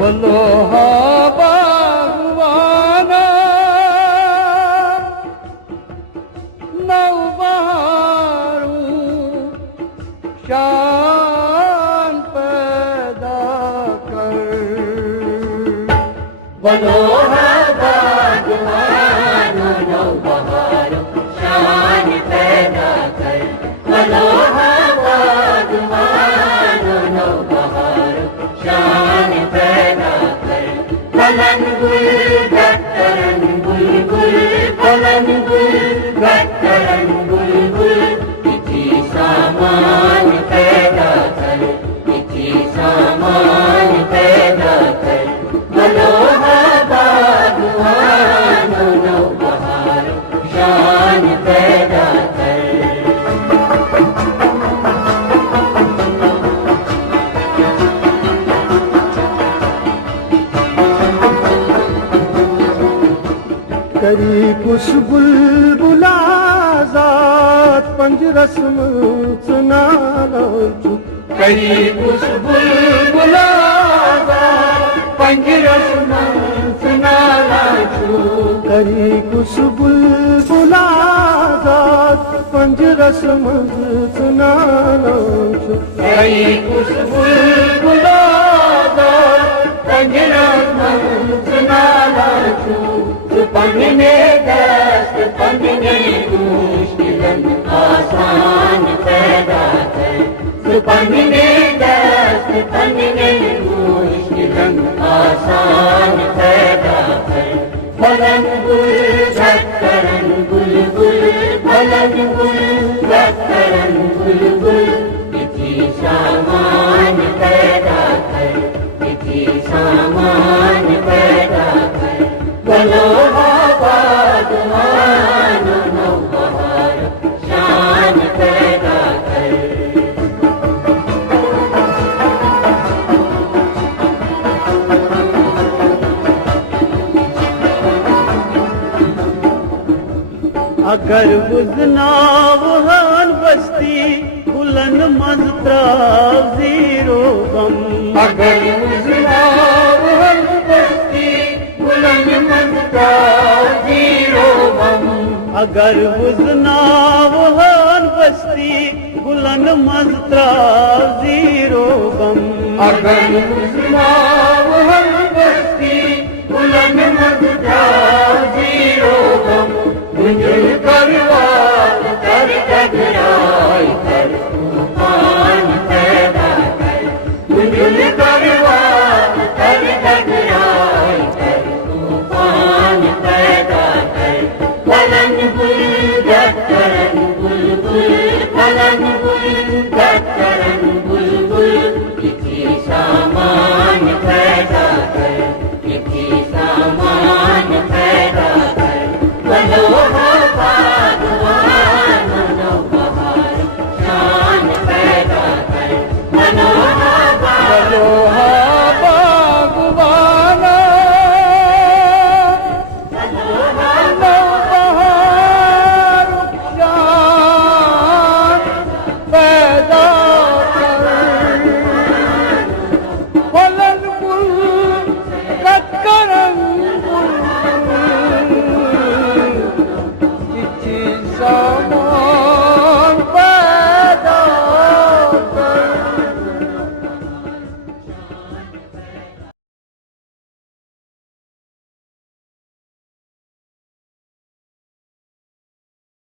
लोहा बागवाना नौबहारूं शान पैदा कर। वो लोहा बागवाना नौबहारूं शान पैदा कर। वो लोहा बागवाना नौबहारूं शान पैदा कर। फलन गुल गत्तरन बुलबुल फलन गुल गत्तरन बुलबुल किसी सामान पैदा कर। किसी सामान पैदा कर। वो लोहा बागवाना नौबहारूं शान पैदा कर। करी कुछ बुलबुलाजात पंज रस्म सुना चुप। करी कुछ बुलबुलाजात पंज रस्म सुना चुप। करी कुछ बुलबुलाजात पंज रस्म सुना चुप। करी कुछ बुलबुलाजात पंज रस्म सुना चुप। पढ़ने दस्त पढ़ने मुश्किलन आसान पैदा कर। पढ़ने दस्त पढ़ने मुश्किलन आसान पैदा कर। फलन गुल गत्तरन बुलबुल फलन गुल गत्तरन बुलबुल किसी सामान पैदा कर। किसी सामान पैदा कर। वो लोहा बागवाना नौबहारूं शान पैदा कर। अगर बुजनावहान बस्ती बुलन मज़ ज़ीरो गम। अगर बुजनावहान बस्ती बुलन मज़ ज़ीरो गम। अगर बुजनावहान बस्ती बुलन मज़ ज़ीरो गम। अगर बुजनावहान